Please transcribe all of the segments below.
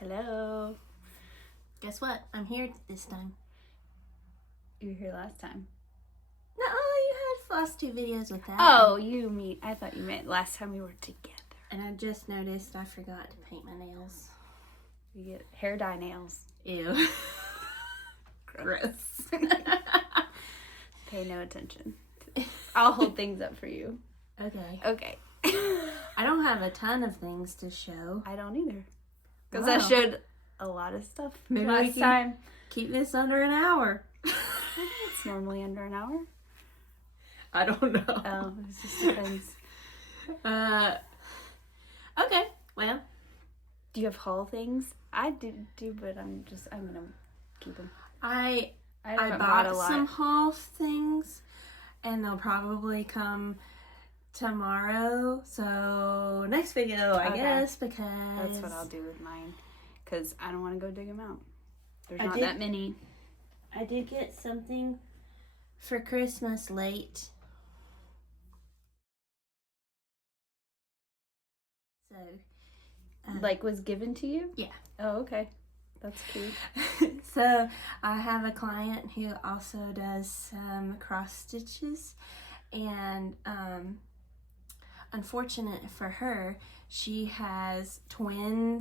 Hello. Guess what? I'm here this time. You were here last time. No, you had FlossTube videos with that. Oh, I thought you meant last time we were together. And I just noticed I forgot to paint my nails. You get hair dye nails. Ew. Gross. Pay no attention. I'll hold things up for you. Okay. Okay. I don't have a ton of things to show. I don't either. Because Wow. I showed a lot of stuff Maybe last we can time. keep this under an hour. It's normally under an hour. I don't know. Oh, it just depends. Okay, well. Do you have haul things? I do, but I'm gonna keep them. I haven't bought a lot. some haul things, and they'll probably come tomorrow. So next video, I guess, because that's what I'll do with mine. Because I don't want to go dig them out. There's not that many. I did get something for Christmas late. So, like was given to you? Yeah. Oh, okay. That's cute. So I have a client who also does some cross stitches, and unfortunate for her, she has twin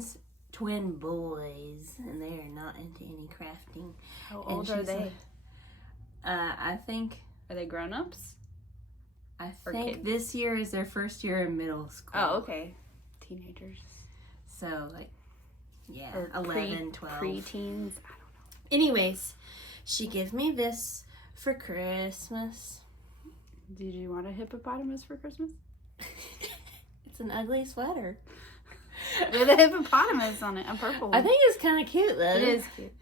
boys, and they are not into any crafting. How old are they? I think. Are they grown-ups? I Or think kids? this year is their first year in middle school. Oh, okay. Teenagers. So, like, yeah, Or 11, 12. Pre-teens. I don't know. Anyways, she gave me this for Christmas. Did you want a hippopotamus for Christmas? It's an ugly sweater. With a hippopotamus on it, a purple one. I think it's kind of cute, though. It is cute.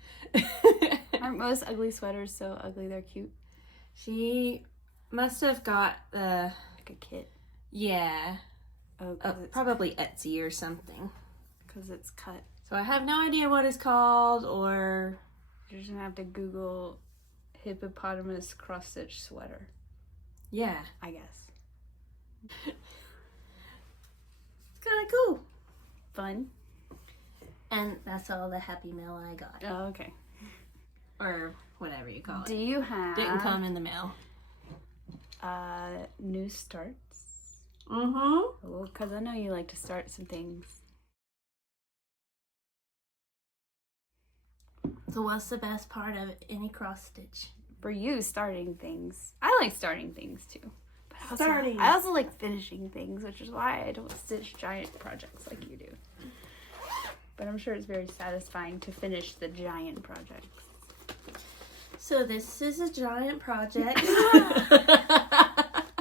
Aren't most ugly sweaters so ugly they're cute? She must have got the... Like a kit. Yeah. Oh, Probably Etsy or something. Because it's cut. So I have no idea what it's called, or... You're just going to have to Google hippopotamus cross-stitch sweater. Yeah. I guess. It's kind of cool. Fun. And that's all the Happy Mail I got. Oh, okay. Or whatever you call it. Do you have... Didn't come in the mail. New starts? Mm-hmm. Well, because I know you like to start some things. So what's the best part of any cross stitch? For you, starting things. I like starting things too. But I also like finishing things, which is why I don't stitch giant projects like you do. But I'm sure it's very satisfying to finish the giant projects. So this is a giant project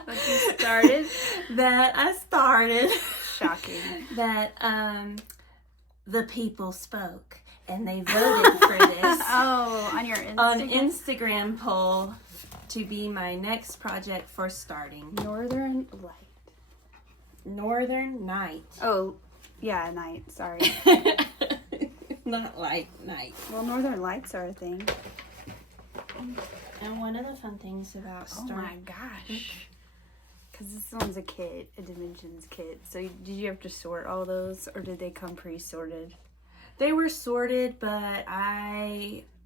That you started? that I started. Shocking. That the people spoke and they voted for this Oh, on your Instagram? on Instagram poll to be my next project for starting. Northern Light. Northern Night. Oh, yeah, night. Sorry. Not light, night. Well, Northern Lights are a thing. And one of the fun things about starting... Oh my gosh. Because this one's a kit, a Dimensions kit. So did you have to sort all those, or did they come pre-sorted? They were sorted, but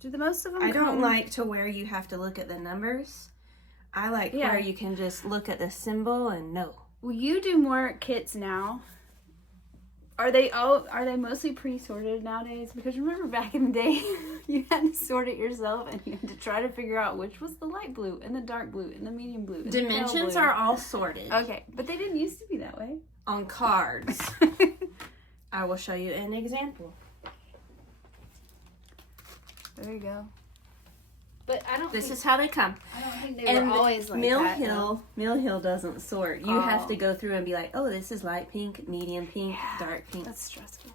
Do the most of them I come... don't like to where you have to look at the numbers. I like where you can just look at the symbol and know. Well, you do more kits now. Are they mostly pre-sorted nowadays? Because remember back in the day, you had to sort it yourself and you had to try to figure out which was the light blue and the dark blue and the medium blue. And Dimensions the pale blue. are all sorted. Okay, but they didn't used to be that way. On cards. I will show you an example. There you go. But I don't This is how they come. I don't think they And were always like Mill that. Hill doesn't sort. You have to go through and be like, oh, this is light pink, medium pink, dark pink. That's stressful.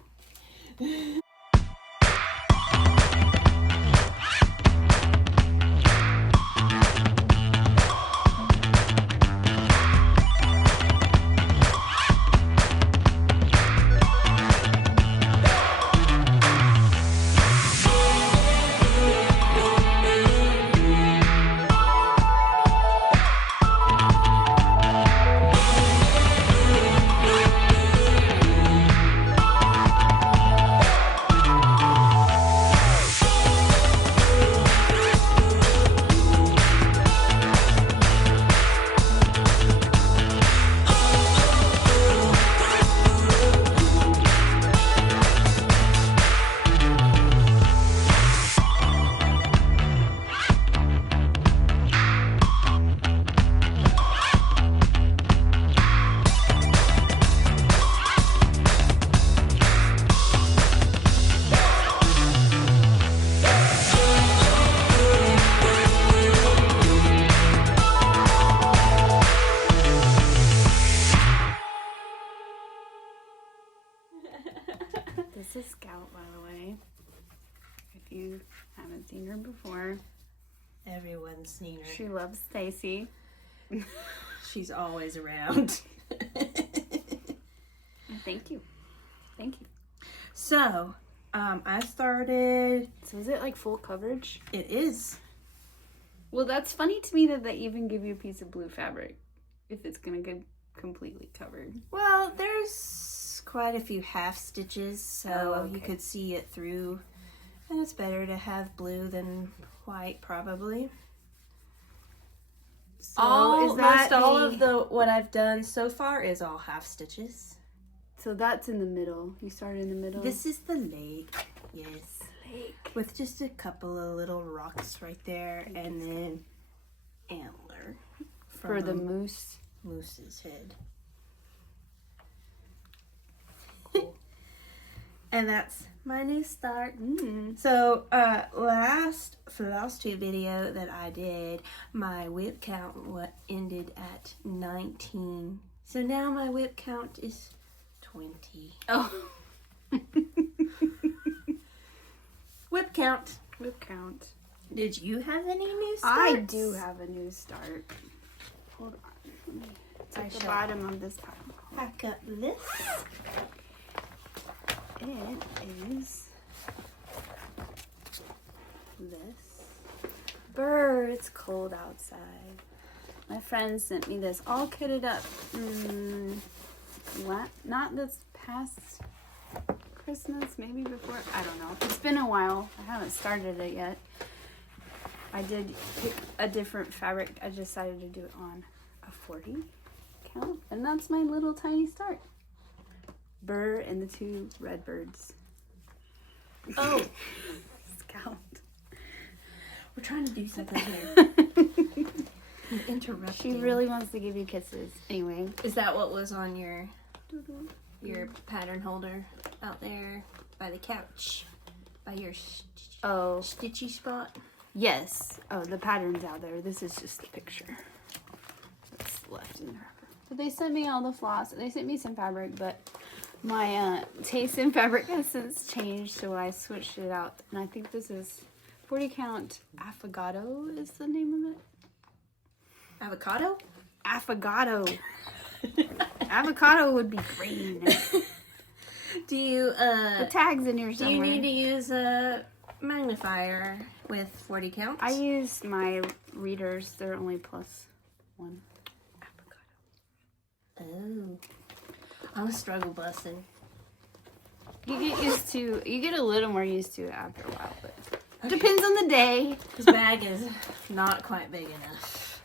This is Scout, by the way. If you haven't seen her before. Everyone's seen her. She loves Staci. She's always around. Thank you. Thank you. So, I started... So is it like full coverage? It is. Well, that's funny to me that they even give you a piece of blue fabric if it's going to get completely covered. Well, there's quite a few half stitches, so you could see it through. And it's better to have blue than white, probably. So most all of what I've done so far is all half stitches. So that's in the middle. You started in the middle. This is the leg, yes. Leg. With just a couple of little rocks right there, and then antler for the moose's head. Cool. And that's my new start. So last FlossTube video that I did, my whip count ended at 19. So now my whip count is 20. Oh. Whip count. Whip count. Did you have any new starts? I do have a new start. Hold on. Let me take the bottom of this pile. Pack up this. It is this. Brr, it's cold outside. My friend sent me this all kitted up. Not this past Christmas, maybe before. I don't know. It's been a while. I haven't started it yet. I did pick a different fabric. I decided to do it on a 40 count. And that's my little tiny start. Burr and the two red birds. Oh. Scout. We're trying to do something here. Interrupting. She really wants to give you kisses. Anyway. Is that what was on your pattern holder out there by the couch? By your stitchy spot? Yes. Oh, the pattern's out there. This is just the picture that's left in the wrapper. But they sent me all the floss. They sent me some fabric, but my taste in fabric has since changed, so I switched it out. And I think this is 40 count Affogato is the name of it. Avocado? Affogato. Avocado would be green. Do you the tag's in here somewhere. Do you need to use a magnifier with 40 counts? I use my readers. They're only +1. Avocado. Oh. I'm a struggle bussin'. You get a little more used to it after a while, but depends on the day. This bag is not quite big enough.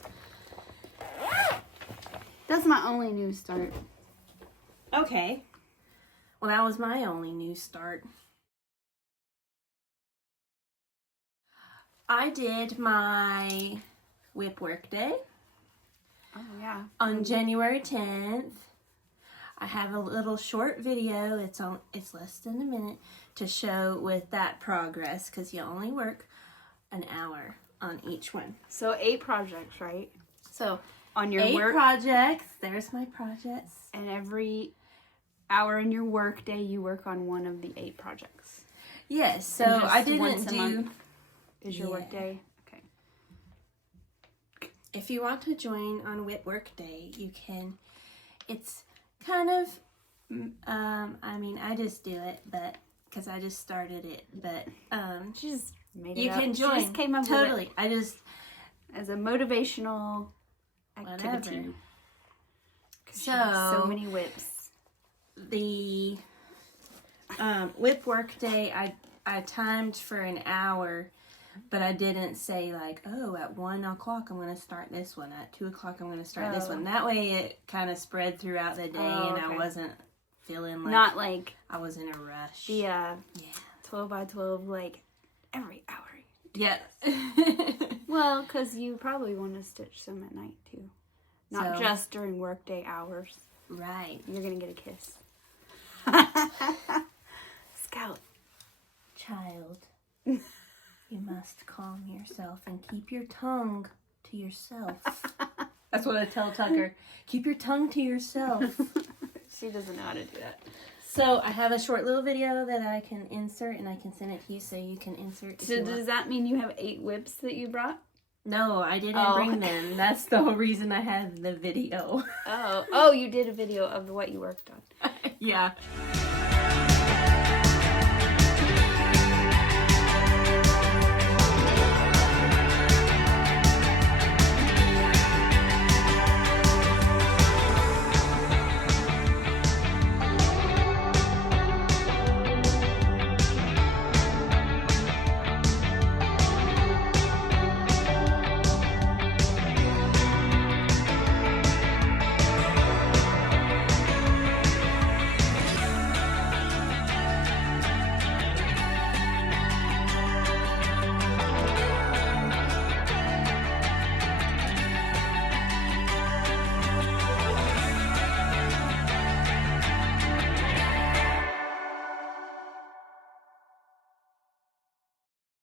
That's my only new start. Okay. Well, that was my only new start. I did my whip workday. Oh, yeah. On January 10th. I have a little short video. It's less than a minute to show with that progress because you only work an hour on each one. So 8 projects, right? So on your 8 projects. There's my projects. And every hour in your work day, you work on one of the 8 projects. Yes. So I didn't do. Is your work day? Okay. If you want to join on Whip Workday, you can. It's kind of. I mean, I just do it, but because I just started it, but she just made it you up. can join. She just came up totally. With it. I just as a motivational activity. So many whips. The whip workday, I timed for an hour, but I didn't say like, oh, at 1 o'clock I'm going to start this one. At 2 o'clock I'm going to start this one. That way it kind of spread throughout the day, and I wasn't feeling like not like I was in a rush. The 12 by 12 like every hour. Yeah. Well, because you probably want to stitch some at night too. Not just during workday hours. Right. You're going to get a kiss. Scout. Child, you must calm yourself and keep your tongue to yourself. That's what I tell Tucker. Keep your tongue to yourself. She doesn't know how to do that. So I have a short little video that I can insert, and I can send it to you so you can insert. So does that mean you have 8 whips that you brought? No, I didn't bring them. That's the whole reason I have the video. Oh, you did a video of what you worked on. Yeah.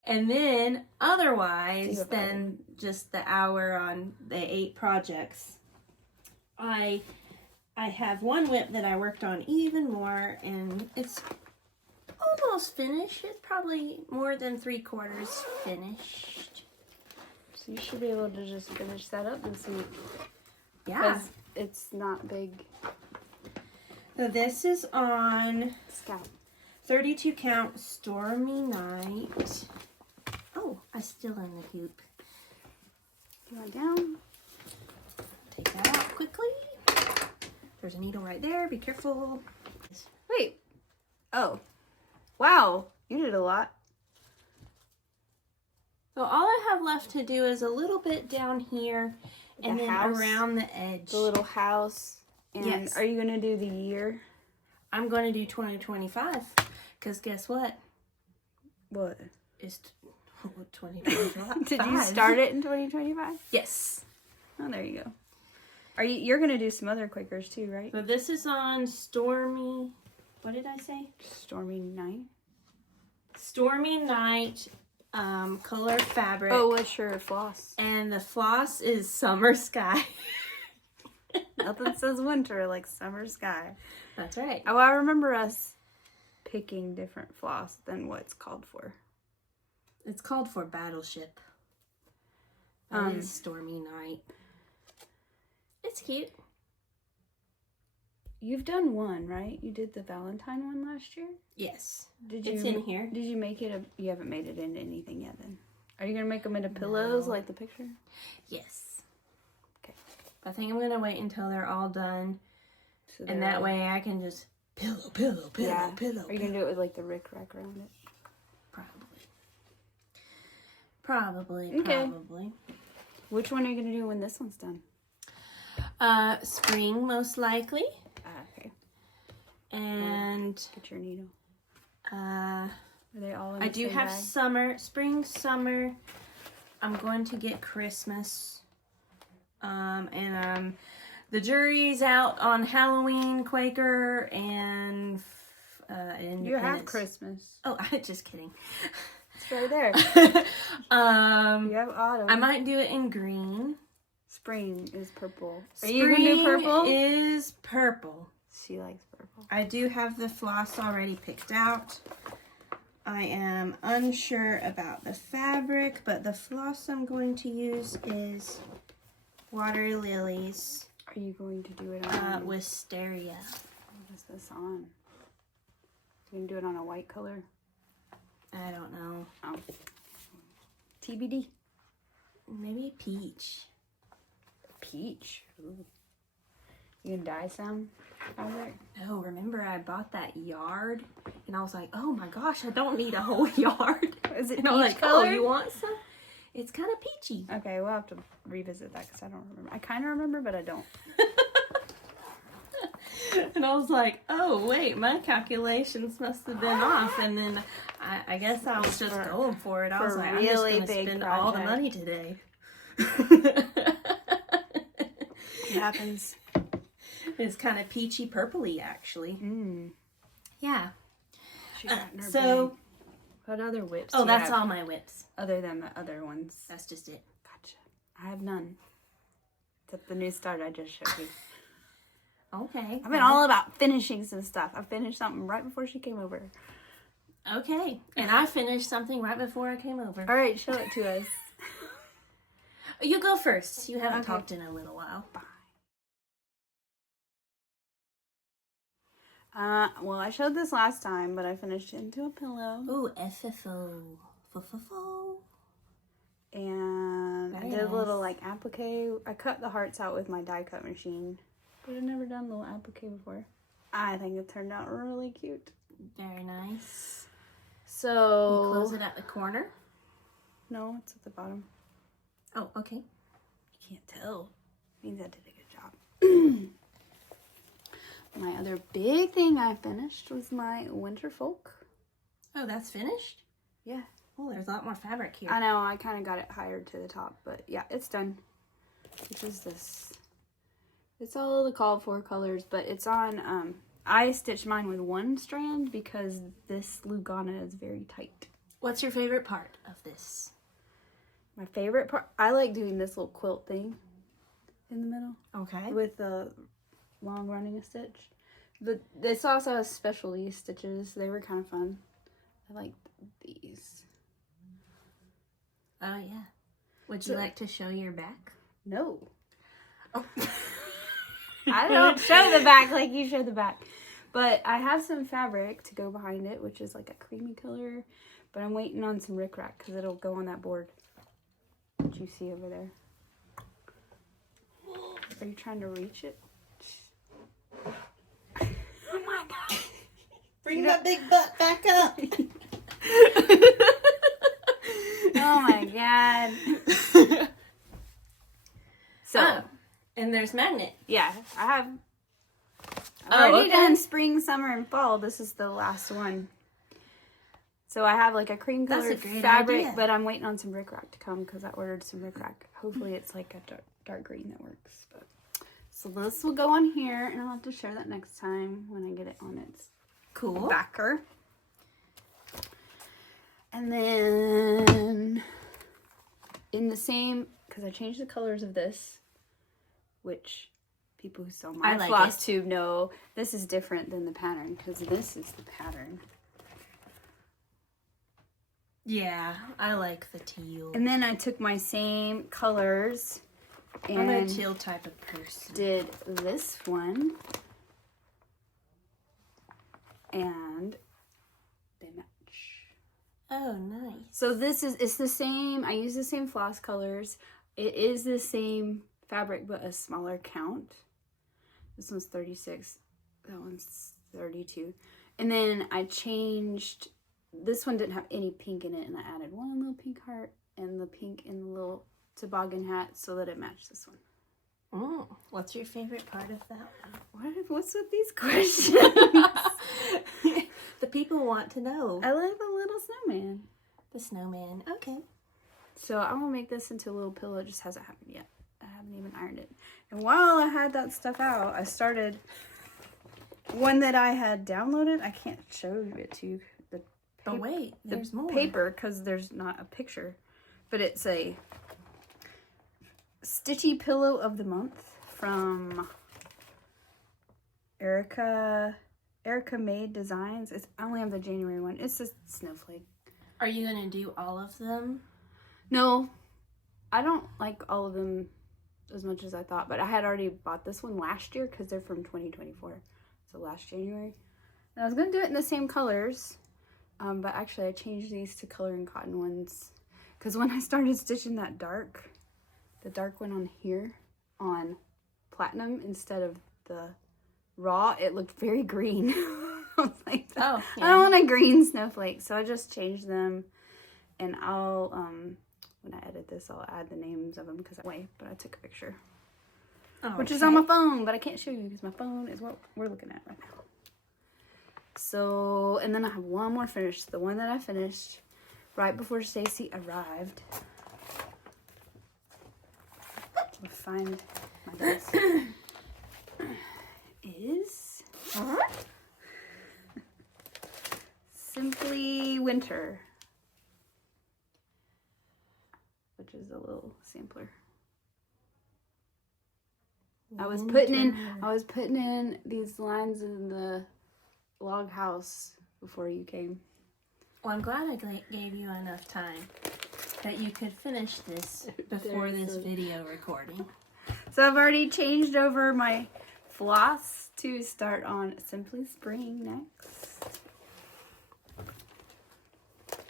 And then, otherwise, than just the hour on the 8 projects, I have one whip that I worked on even more, and it's almost finished. It's probably more than 3/4 finished. So you should be able to just finish that up this week. Yeah. Because it's not big. So this is on Scout. 32 count Stormy Night. Oh, I'm still in the hoop. You went down. Take that out quickly. There's a needle right there. Be careful. Wait. Oh. Wow. You did a lot. So all I have left to do is a little bit down here and then around the edge. The little house. And yes. Are you going to do the year? I'm going to do 2025. Because guess what? What? It's 2025. Did you start it in 2025? Yes. Oh, there you go. You're going to do some other Quakers too, right? So this is on Stormy... What did I say? Stormy Night. Stormy Night color fabric. Oh, what's your floss? And the floss is Summer Sky. Nothing says winter like summer sky. That's right. Oh, I remember us picking different floss than what's called for. It's called for Battleship. That is Stormy Night. It's cute. You've done one, right? You did the Valentine one last year? Yes. It's in here. Did you make it you haven't made it into anything yet then? Are you going to make them into pillows like the picture? Yes. Okay. I think I'm going to wait until they're all done. So and that way I can just pillow. Are you going to do it with like the rick rack around it? Probably. Okay. Which one are you going to do when this one's done? Spring, most likely. Okay. And get your needle. Are they all in I do have bag? Spring, summer. I'm going to get Christmas. And the jury's out on Halloween, Quaker, and you have Christmas. Oh, I'm just kidding. It's right there. You have autumn. I might do it in green. Spring is purple. Are Spring you gonna do purple? Is purple. She likes purple. I do have the floss already picked out. I am unsure about the fabric, but the floss I'm going to use is Water Lilies. Are you going to do it on Wisteria? What is this on? You gonna do it on a white color? I don't know. Oh. TBD. Maybe peach. Peach. Ooh. You gonna dye some fabric? No, remember I bought that yard and I was like, oh my gosh, I don't need a whole yard. Is it and I was like, color? oh, you want some? It's kind of peachy. Okay, we'll have to revisit that because I don't remember. I kind of remember, but I don't. And I was like, oh, wait, my calculations must have been off. And then I guess I was just going for it. I was like, I'm just going to spend all the money today. It happens. It's kind of peachy purpley, actually. Yeah. So, what other whips? Oh, that's all my whips. Other than the other ones. That's just it. Gotcha. I have none. Except the new start I just showed you. Okay. I've been all about finishing some stuff. I finished something right before she came over. Okay. And I finished something right before I came over. All right, show it to us. You go first. You haven't talked in a little while. Well, I showed this last time, but I finished it into a pillow. Ooh, FFO. F-f-o. And Very I did a little nice. like applique. I cut the hearts out with my die cut machine, but I've never done a little applique before. I think it turned out really cute. Very nice. So You close it at the corner? No, it's at the bottom. Oh, okay. You can't tell. Means I did a good job. My other big thing I finished was my winter folk. Oh, that's finished? Yeah. Oh, there's a lot more fabric here. I know, I kind of got it higher to the top, but yeah, it's done. Which is this. It's all the called for colors, but it's on, I stitched mine with one strand because this Lugana is very tight. What's your favorite part of this? My favorite part, I like doing this little quilt thing in the middle. Okay. With the long running stitch. This also has specialty stitches. They were kind of fun. I like these. Oh, yeah. Would you like to show your back? No. Oh. I don't show the back like you show the back. But I have some fabric to go behind it, which is like a creamy color. But I'm waiting on some rickrack because it'll go on that board that you see over there. Are you trying to reach it? Oh my god. Bring that big butt back up. Oh my god. So, and there's magnet. yeah, I've Oh, already okay. done spring, summer, and fall. This is the last one. So I have like a cream That's colored a great fabric, idea. but I'm waiting on some rickrack to come because I ordered some rickrack. Hopefully it's like a dark green that works. But so this will go on here, and I'll have to share that next time when I get it on its Cool. backer. And then in the same, because I changed the colors of this, which people who saw my I like FlossTube know this is different than the pattern because this is the pattern. Yeah, I like the teal. And then I took my same colors I'm a and teal type of person. did this one, and they match. Oh, nice. So it's the same. I use the same floss colors. It is the same fabric, but a smaller count. This one's 36. That one's 32. And then I changed. This one didn't have any pink in it, and I added one little pink heart and the pink in the little toboggan hat so that it matched this one. What's your favorite part of that one? What's with these questions? The people want to know. I like the little snowman. The snowman. Okay. So I'm gonna make this into a little pillow. It just hasn't happened yet. I haven't even ironed it. And while I had that stuff out, I started one that I had downloaded. I can't show it to you. Oh, wait. There's more. Paper, because there's not a picture. But it's a Stitchy Pillow of the Month from Erica Made Designs. I only have the January one. It's a snowflake. Are you going to do all of them? No, I don't like all of them as much as I thought, but I had already bought this one last year because they're from 2024, so last January. And I was going to do it in the same colors, but actually I changed these to color and cotton ones because when I started stitching that the dark one on here on platinum instead of the raw, it looked very green. I was like, Oh, yeah. I don't want a green snowflake, so I just changed them, and I'll when I edit this, I'll add the names of them because but I took a picture, which is on my phone, but I can't show you because my phone is what we're looking at right now. So, and then I have one more finished, the one that I finished right before Staci arrived. Let me find my desk. Is Simply Winter, which is a little sampler. I was putting in these lines in the log house before you came. Well, I'm glad I gave you enough time that you could finish this before this video recording. So I've already changed over my floss to start on Simply Spring next.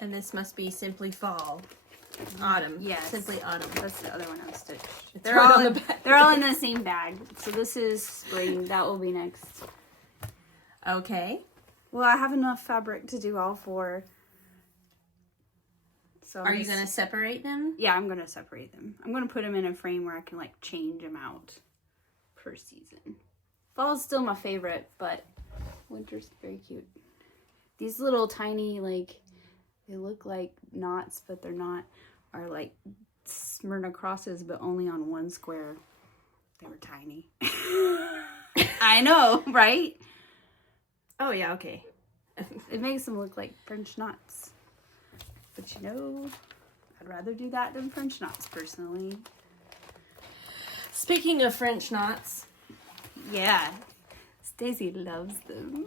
And this must be Simply Fall. Autumn. Yes. Simply Autumn. That's the other one I was stitched. It's They're right all on the back. They're all in the same bag. So this is spring. That will be next. Okay. Well, I have enough fabric to do all four. So Are you going to separate them? Yeah, I'm going to separate them. I'm going to put them in a frame where I can like change them out per season. Fall's still my favorite, but winter's very cute. These little tiny, like, they look like knots, but they're not, are like Smyrna crosses, but only on one square. They were tiny. I know, right? Oh, yeah, okay. It makes them look like French knots. But you know, I'd rather do that than French knots, personally. Speaking of French knots. Yeah. Stacy loves them.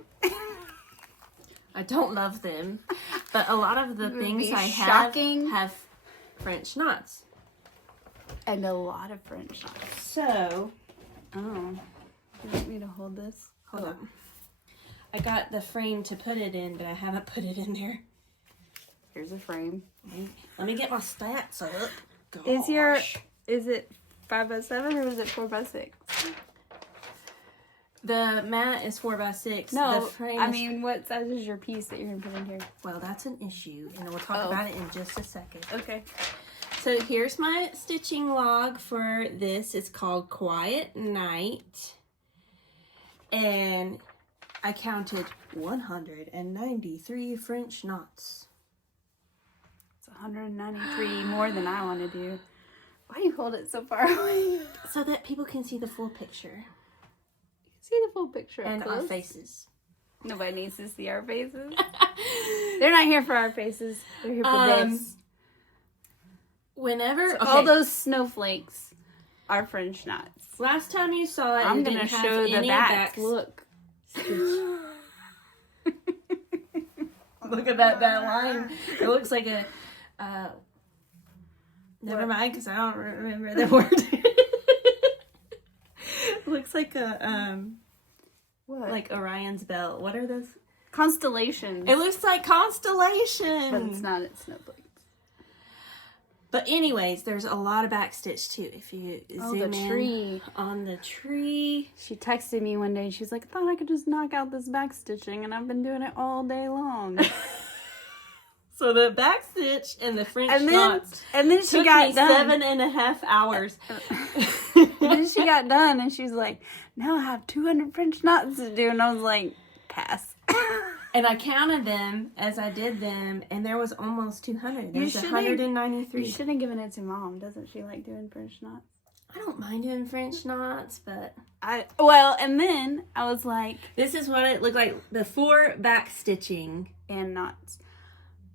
I don't love them, but a lot of the things I have French knots. And a lot of French knots. So, oh. You want me to hold this? Hold on. I got the frame to put it in, but I haven't put it in there. Here's a frame. Let me get my stats up. Gosh. Is it 5x7 or is it 4x6? The mat is 4x6. No, the frame I mean, what size is your piece that you're going to put in here? Well, that's an issue, and we'll talk about it in just a second. Okay. So here's my stitching log for this. It's called Quiet Night. And I counted 193 French knots. It's 193 more than I want to do. Why do you hold it so far away? So that people can see the full picture. See the full picture and close. Our faces. Nobody needs to see our faces. They're not here for our faces. They're here for this. Whenever so all those snowflakes are French knots. Last time you saw it, I'm gonna show the back. Look. Look at that line. It looks like a. Never mind, because I don't remember the word. It looks like a what? Like Orion's belt. What are those? Constellations. It looks like constellations. But it's not. It's snowflakes. But anyways, there's a lot of backstitch too. If you zoom in on the tree. She texted me one day and she's like, I thought I could just knock out this backstitching and I've been doing it all day long. So the backstitch and the French knots and then she got done. 7.5 hours. And then she got done and she was like, now I have 200 French knots to do. And I was like, pass. And I counted them as I did them, and there was almost 200. There's 193. You should have given it to Mom. Doesn't she like doing French knots? I don't mind doing French knots, but... and then I was like... This is what it looked like before back stitching. And knots.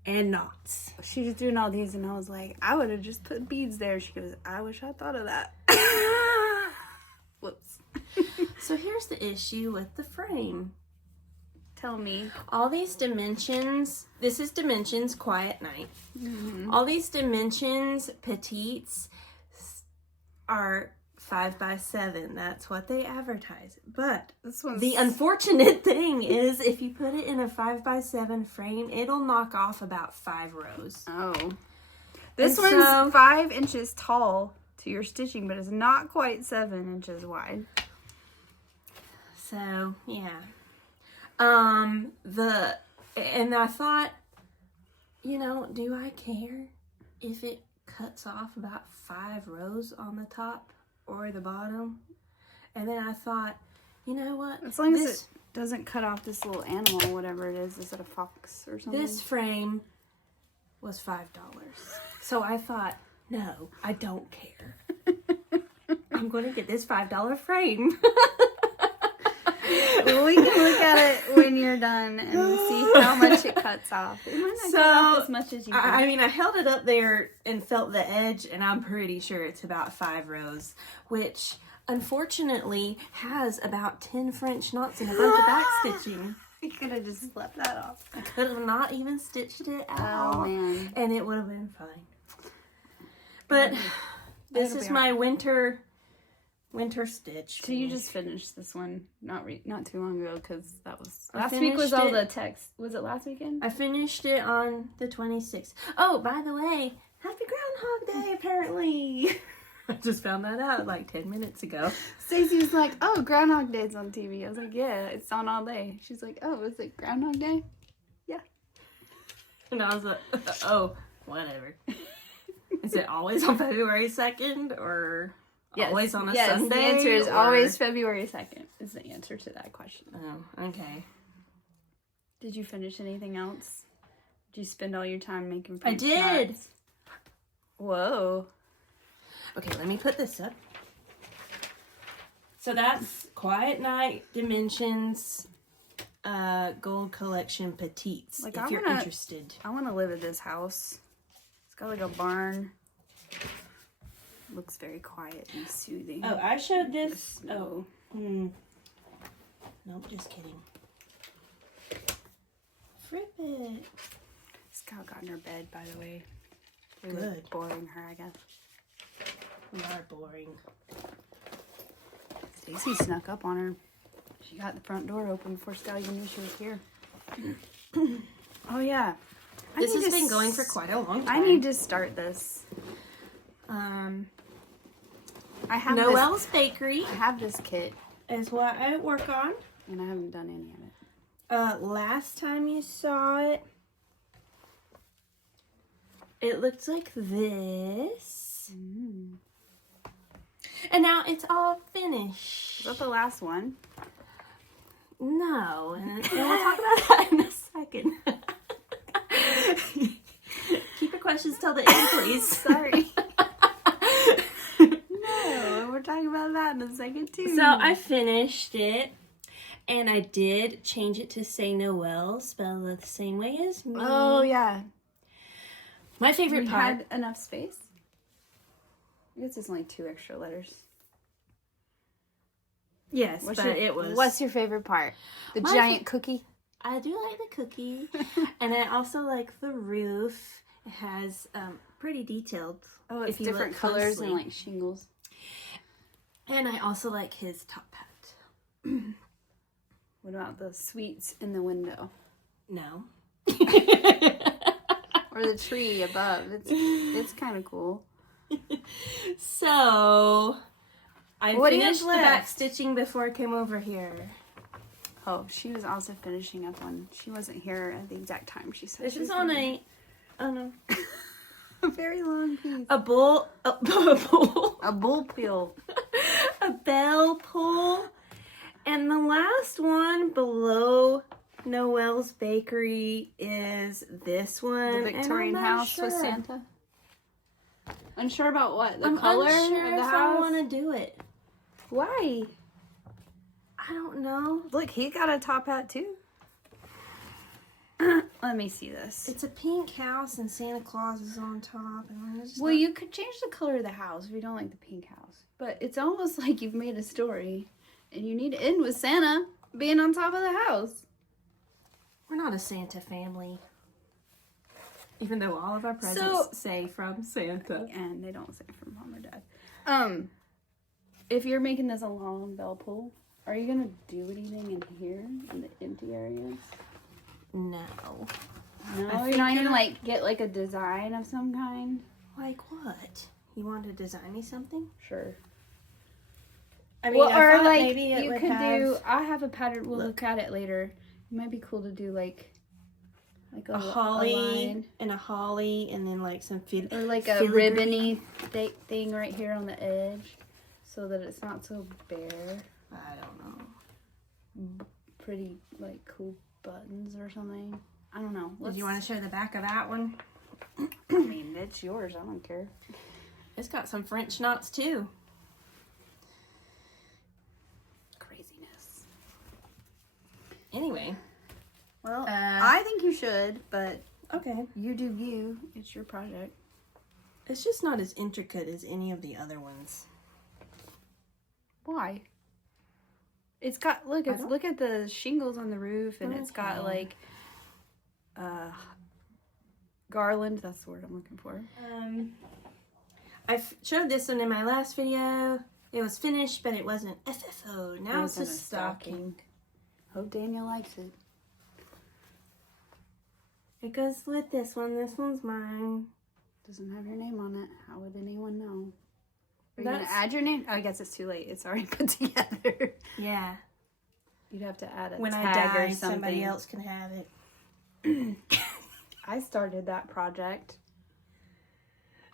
And knots. She was doing all these, and I was like, I would have just put beads there. She goes, I wish I thought of that. Whoops. So here's the issue with the frame. Tell me. All these dimensions, this is dimensions Quiet Night. Mm-hmm. All these dimensions, petites, are 5x7. That's what they advertise. But the unfortunate thing is if you put it in a 5x7 frame, it'll knock off about 5 rows. Oh. This one's 5 inches tall to your stitching, but it's not quite 7 inches wide. So, yeah. And I thought, you know, do I care if it cuts off about 5 rows on the top or the bottom? And then I thought, you know what? As long as it doesn't cut off this little animal, whatever it is it a fox or something? This frame was $5. So I thought, no, I don't care. I'm going to get this $5 frame. Well, we can look at it when you're done and see how much it cuts off. It might not cut off as much as you think. I mean, I held it up there and felt the edge, and I'm pretty sure it's about 5 rows, which unfortunately has about 10 French knots and a bunch of back stitching. You could have just left that off. I could have not even stitched it at all. Man. And it would have been fine. But this is my winter stitch. So you just finished this one not too long ago, because that was I last week was all finished the text. Was it last weekend? I finished it on the 26th. Oh, by the way, happy Groundhog Day, apparently. I just found that out like 10 minutes ago. Stacey was like, "Oh, Groundhog Day's on TV." I was like, "Yeah, it's on all day." She's like, "Oh, is it Groundhog Day?" Yeah. And I was like, oh, whatever. Is it always on February 2nd or always on a Sunday? The answer is always February 2nd is the answer to that question. Oh, okay. Did you finish anything else? Did you spend all your time making I did. Knots? Whoa. Okay, let me put this up. So that's Quiet Night Dimensions Gold Collection Petites, Like, if you're interested. I want to live at this house. It's got like a barn. Looks very quiet and soothing. Oh, I showed this. Oh. Nope, just kidding. Fripp it. Scout got in her bed, by the way. We were Good. boring her, I guess. We are boring. Stacey snuck up on her. She got the front door open before Scout even knew she was here. Oh, yeah. This has been going for quite a long time. I need to start this. I have Noelle's Bakery. I have this kit. Is what I work on. And I haven't done any of it. Last time you saw it, it looked like this. And now it's all finished. Is that the last one? No, and we'll talk about that in a second. Keep your questions till the end, please. Sorry. No, we're talking about that in a second too. So I finished it, and I did change it to say Noelle, spelled the same way as me. Oh yeah. My favorite part. Had enough space? I guess it's only 2 extra letters. Yes, it was. What's your favorite part? The giant cookie? I do like the cookie, and I also like the roof. It has pretty detailed. Oh, it's different colors and like shingles. And I also like his top hat. What about the sweets in the window? No. Or the tree above. It's kind of cool. So, I What do you have finished the back left? stitching before I came over here. Oh, she was also finishing up one. She wasn't here at the exact time she said. This she is was on gonna- a a very long piece. a bull A bull peel. a bell pull, and the last one below Noelle's Bakery is this one. The Victorian and I'm not house with sure. Santa. Unsure about what? The I'm color unsure of the if house? I want to do it. Why? I don't know. Look, he got a top hat too. Let me see this. It's a pink house and Santa Claus is on top. And it's just Well, you could change the color of the house if you don't like the pink house. But it's almost like you've made a story and you need to end with Santa being on top of the house. we're not a Santa family. Even though all of our presents say from Santa. And they don't say from mom or dad. If you're making this a long bell pull, are you gonna do anything in here in the empty areas? No. No, you're not gonna like get like a design of some kind. Like what? You want to design me something? Sure. I mean, Well, I or thought like maybe it you would could have... do. I have a pattern. We'll look at it later. It might be cool to do like a holly and a holly, and then like some or like a ribbony thing right here on the edge, so that it's not so bare. I don't know. Pretty like cool buttons or something. I don't know. Did you want to show the back of that one? I mean, it's yours. I don't care. It's got some French knots too. Craziness. Anyway. Well, I think you should, but Okay. you do you. It's your project. It's just not as intricate as any of the other ones. Why? It's got, look at the shingles on the roof, and it's got like garland. That's the word I'm looking for. I showed this one in my last video. It was finished, but it wasn't FFO. Now it's a stocking. Hope Daniel likes it. It goes with this one. This one's mine. Doesn't have your name on it. How would anyone know? Are you going to add your name? Oh, I guess it's too late. It's already put together. Yeah. You'd have to add a when tag I die, or something. somebody else can have it. I started that project.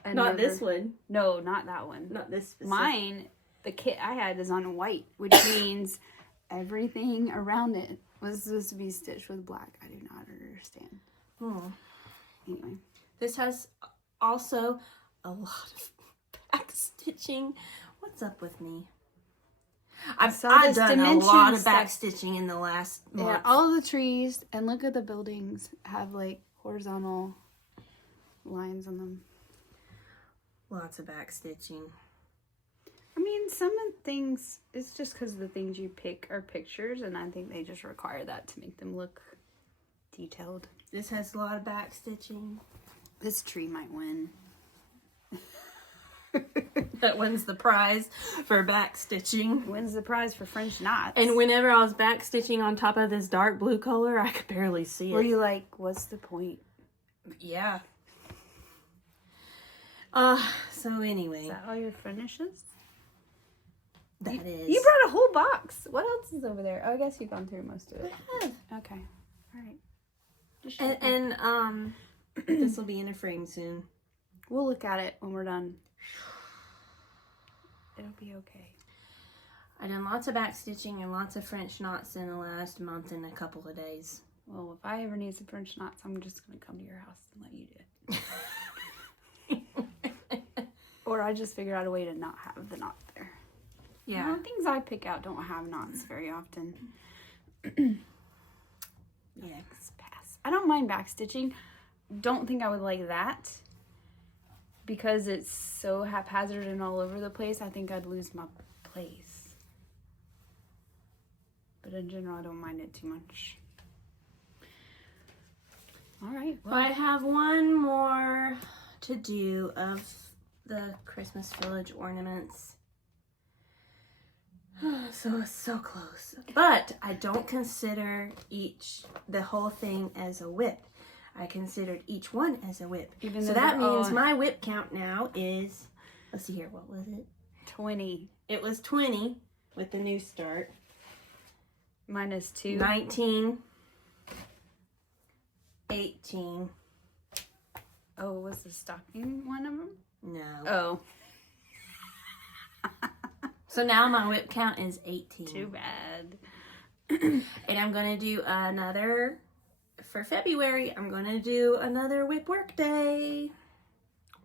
And Not this one. No, not that one. Not this specific. Mine, the kit I had is on white, which means everything around it was supposed to be stitched with black. I do not understand. Oh. Anyway. This has also a lot of back stitching. What's up with me? I've done a lot of back stitching in the last month. Yeah, all the trees, and look at the buildings, have like horizontal lines on them. Lots of back stitching. I mean, some of the things, it's just because the things you pick are pictures, and I think they just require that to make them look detailed. This has a lot of back stitching. This tree might win. That wins the prize for back stitching. Wins the prize for French knots. And whenever I was back stitching on top of this dark blue color, I could barely see it. Were you like, what's the point? Yeah. So anyway. Is that all your finishes? That is. You brought a whole box. What else is over there? Oh, I guess you've gone through most of it. Okay. All right. And this will be in a frame soon. We'll look at it when we're done. It'll be okay. I've done lots of back stitching and lots of French knots in the last month and a couple of days. Well, if I ever need some French knots, I'm just going to come to your house and let you do it. Or I just figure out a way to not have the knot there. Yeah. Things I pick out don't have knots very often. Yeah. Pass. I don't mind back stitching. Don't think I would like that. Because it's so haphazard and all over the place, I think I'd lose my place. But in general, I don't mind it too much. All right. Well, I have one more to do of the Christmas village ornaments. So close. But I don't consider the whole thing as a whip. I considered each one as a whip. So that means my whip count now is, let's see here, what was it? 20. It was 20 with the new start. Minus 2. 19. 18. Oh, was the stocking one of them? No. Oh. So now my whip count is 18. Too bad. And I'm going to do another... For February, I'm going to do another whip work day.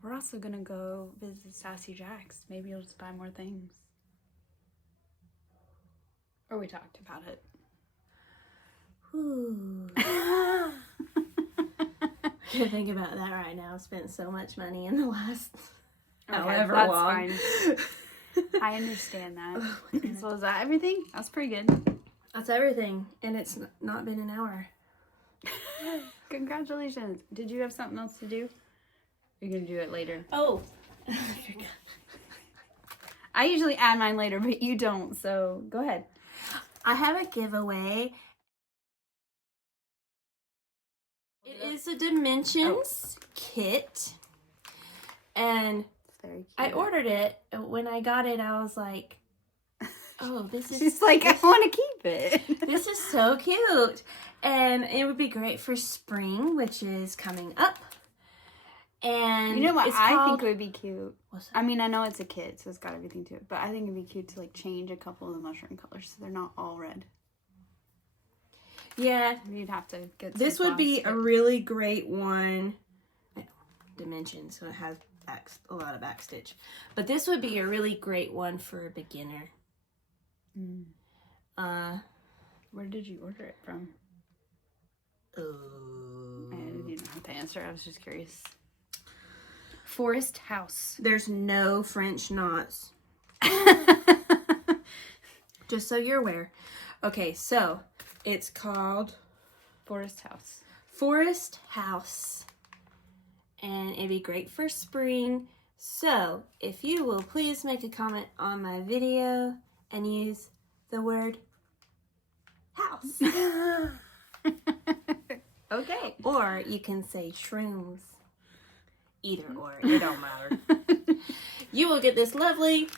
We're also going to go visit Sassy Jack's. Maybe you'll just buy more things. Or we talked about it. Ooh. Can't think about that right now. Spent so much money in the last however that's long. Fine. I understand that. So is that everything? That's pretty good. That's everything. And it's not been an hour. Congratulations. Did you have something else to do? You're going to do it later. Oh. I usually add mine later, but you don't. So go ahead. I have a giveaway. It is a Dimensions kit. And very cute. I ordered it. When I got it, I was like, oh, this is... She's like, I want to keep it. This is so cute. And it would be great for spring, which is coming up. And you know what I think would be cute? What's that? I mean, I know it's a kit, so it's got everything to it. But I think it'd be cute to like change a couple of the mushroom colors so they're not all red. Yeah. You'd have to get this would be a really great one. Dimension, so it has a lot of backstitch. But this would be a really great one for a beginner. Where did you order it from? I didn't have to answer. I was just curious. Forest House. There's no French knots. Just so you're aware. Okay, so it's called Forest House. Forest House. And it'd be great for spring. So if you will please make a comment on my video and use the word house. Okay. Or you can say shrooms. Either or, it don't matter. You will get this lovely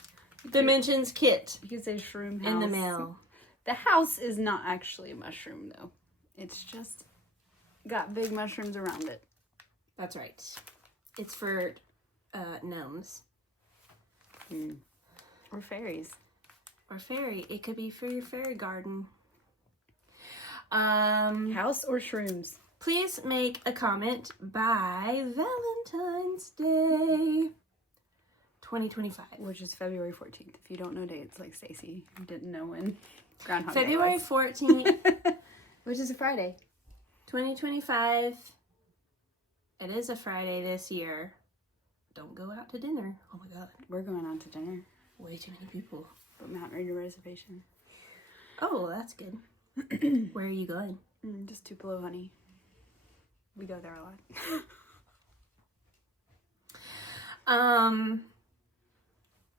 Dimensions kit You can say shroom house. in the mail. The house is not actually a mushroom, though. It's just got big mushrooms around it. That's right. It's for gnomes. Or fairies. Or fairy. It could be for your fairy garden. House or shrooms? Please make a comment by Valentine's Day 2025. Which is February 14th. If you don't know dates like Stacy, you didn't know when Groundhog February Day was. 14th, Which is a Friday. 2025. It is a Friday this year. Don't go out to dinner. Oh my god. We're going out to dinner. Way too many people. But we haven't made a reservation. Oh, that's good. Where are you going? Just Tupelo, honey. We go there a lot.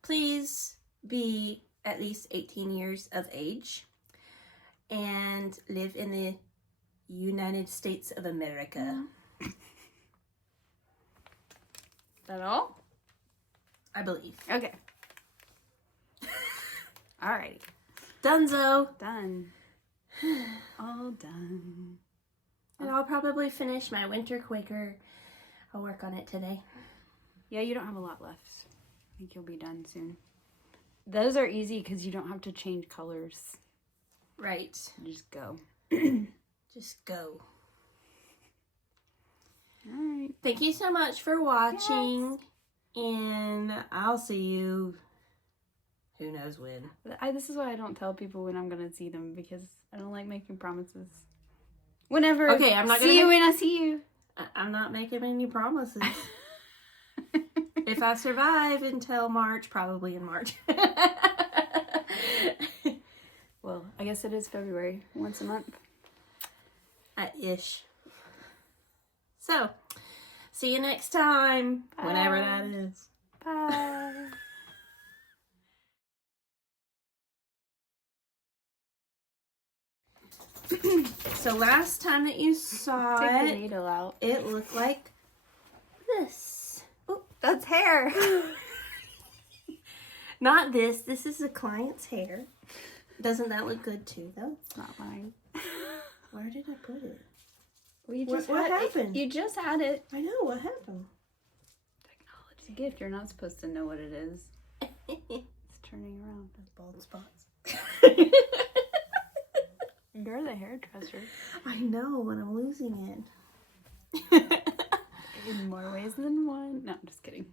Please be at least 18 years of age and live in the United States of America. Is that all? I believe. Okay. Alrighty. Dunzo. Done. All done. And I'll probably finish my winter Quaker. I'll work on it today. Yeah, you don't have a lot left. I think you'll be done soon. Those are easy because you don't have to change colors. Right. You just go. Just go. Alright. Thank you so much for watching. And I'll see you who knows when. This is why I don't tell people when I'm going to see them because I don't like making promises. Whenever. Okay, I'm not gonna see you when I see you. I'm not making any promises. If I survive until March, probably in March. Well, I guess it is February. Once a month. Ish. So, see you next time. Bye. Whenever that is. Bye. So last time that you saw Take the it, needle out. it looked like this. Oh, that's hair. Not this. This is the client's hair. Doesn't that look good too, though? It's not mine. Where did I put it? Well, you What just had happened? You just had it. I know. What happened? Technology gift. You're not supposed to know what it is. It's turning around. Bald spots. You're the hairdresser. I know, and I'm losing it. In more ways than one. No, I'm just kidding.